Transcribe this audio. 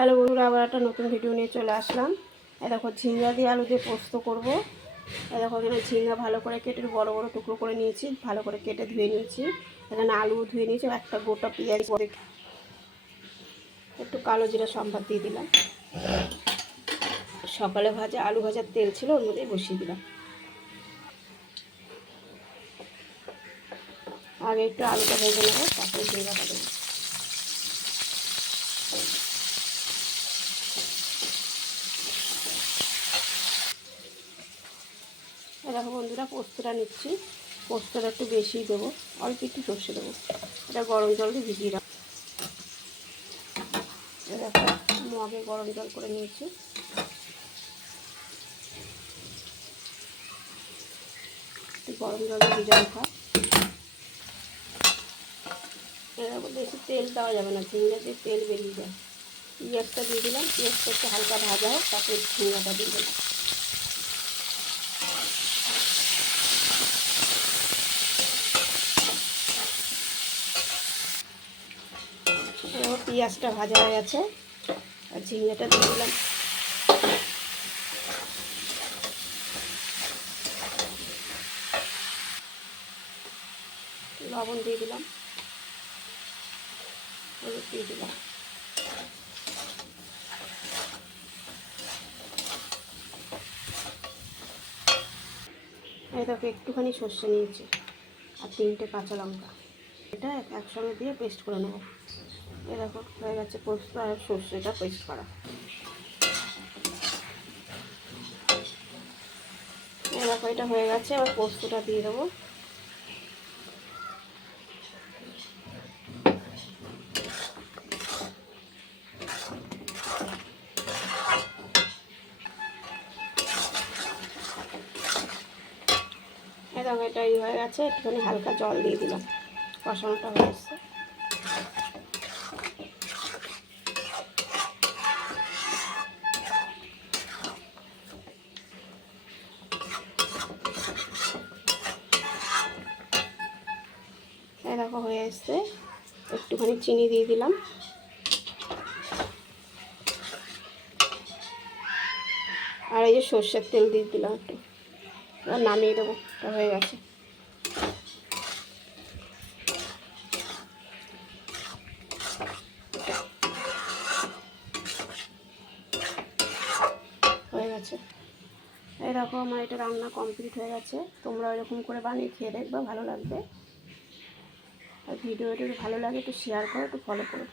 Hello বন্ধুরা, আবার একটা নতুন ভিডিও নিয়ে চলে আসলাম। দেখো ঝিঙ্গা দিয়ে আলু দিয়ে পোস্ত করব। দেখো এখানে ঝিঙ্গা ভালো করে কেটে বড় বড় টুকরো করে নিয়েছি, ভালো করে কেটে ধুয়ে নিয়েছি। এখানে আলু ধুয়ে নিয়েছি, একটা গোটা পেঁয়াজ একটু কালো জিরা সম্বাদ দিয়ে দিলাম। সকালে ভাজা আলু ভাজার তেল ছিল, ওর মধ্যেই বসিয়ে দিলাম। আগে একটু আলুটা ভেজে নেবো, তারপরে ঝিঙ্গাটা দেবো। দেখো বন্ধুরা, পোস্তটা নিচ্ছি। পোস্তটা একটু বেশি দেবো, অল্প একটু সর্ষে দেবো। এটা গরম জল দিয়ে ভিজিয়ে রাখবো। দেখো মগে গরম জল করে নিয়েছি। গরম জলে ভিজানো থাক। এরকম বেশি তেল দেওয়া যাবে না, ঝিঙ্গা দিয়ে তেল বেরিয়ে যায়। পেঁয়াজটা দিয়ে দিলাম, পেঁয়াজটা একটু হালকা ভাজা হোক, তারপরে ঝিঙ্গাটা দিয়ে দিলাম। এবার পেঁয়াজটা ভাজা হয়ে গেছে, আর ঝিঙ্গাটা দিয়ে দিলাম। লবণ দিয়ে দিলাম, হলুদ দিয়ে দিলাম। এই দেখো একটুখানি সর্ষে নিয়েছি আর 3টে কাঁচা লঙ্কা, এটা একসঙ্গে দিয়ে পেস্ট করে নেব। এই দেখো হয়ে গেছে পোস্ত আর সর্ষেটা পেস্ট করা। এই দেখো এটা হয়ে গেছে, আবার পোস্তটা দিয়ে দেবো। দেখো এটা হয়ে গেছে, একটুখানি হালকা জল দিয়ে দিলাম, কষানোটা হয়ে এসছে। দেখো হয়ে এসছে, একটুখানি চিনি দিয়ে দিলাম। আর এই যে সর্ষের তেল দিয়ে দিলাম একটু, এবার নামিয়ে দেবো। এটা হয়ে গেছে। হয়ে গেছে। এরকম আমার এটা রান্না কমপ্লিট হয়ে গেছে। তোমরা এরকম করে বানিয়ে খেয়ে দেখবে, ভালো লাগবে। আর ভিডিওটা ভালো লাগে একটু শেয়ার করো, একটু ফলো করো।